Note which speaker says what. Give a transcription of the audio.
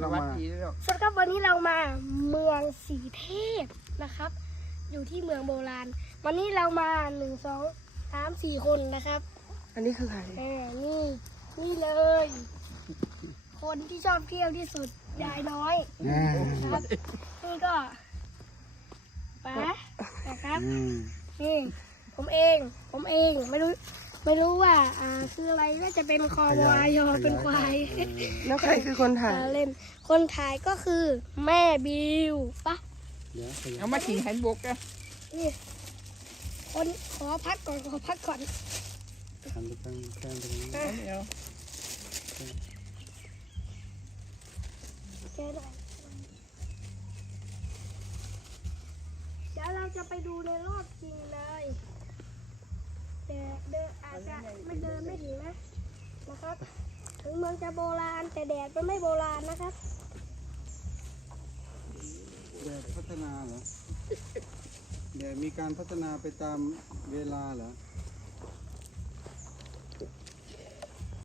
Speaker 1: เรามา
Speaker 2: สวัสดีครับวันนี้เรามาเมืองสีเทพนะครับ อยู่ที่เมืองโบราณ วันนี้เรามาหนึ่งสองสามสี่คนนะครับ
Speaker 3: อันนี้คือใคร
Speaker 2: เออนี่นี่เลย คนที่ชอบเที่ยวที่สุดยายน้อยนะครับนี่ก็ป๋านะครับ
Speaker 1: อืม
Speaker 2: นี่ผมเอง ผมเองไม่รู้ ไม่รู้ว่าอ่าคืออะไรน่าจะเป็นคอวายอเป็นควาย
Speaker 3: แล้วใครคือคนถ่าย
Speaker 2: อ่าเล่น คนถ่ายก็คือแม่บิวปะ
Speaker 1: เดี๋ยวขยับ
Speaker 4: เอามาทิ้งให้บกอะ
Speaker 2: นี่คนขอพักก่อนขอพักก่อน
Speaker 1: หันไปทางแข้งตรงนี้
Speaker 4: เอาไม่เอา
Speaker 2: เจอหน่อยเดี๋ยวเราจะไปดูในรอบจริงเลย แต่เดินอาจจะไม่เดินไม่ถึงนะ นะครับ ถึงเมืองจะโบราณแต่แดดมันไม่โบราณนะครับ
Speaker 1: แดดพัฒนาเหรอแดดมีการพัฒนาไปตามเวลาเหรอ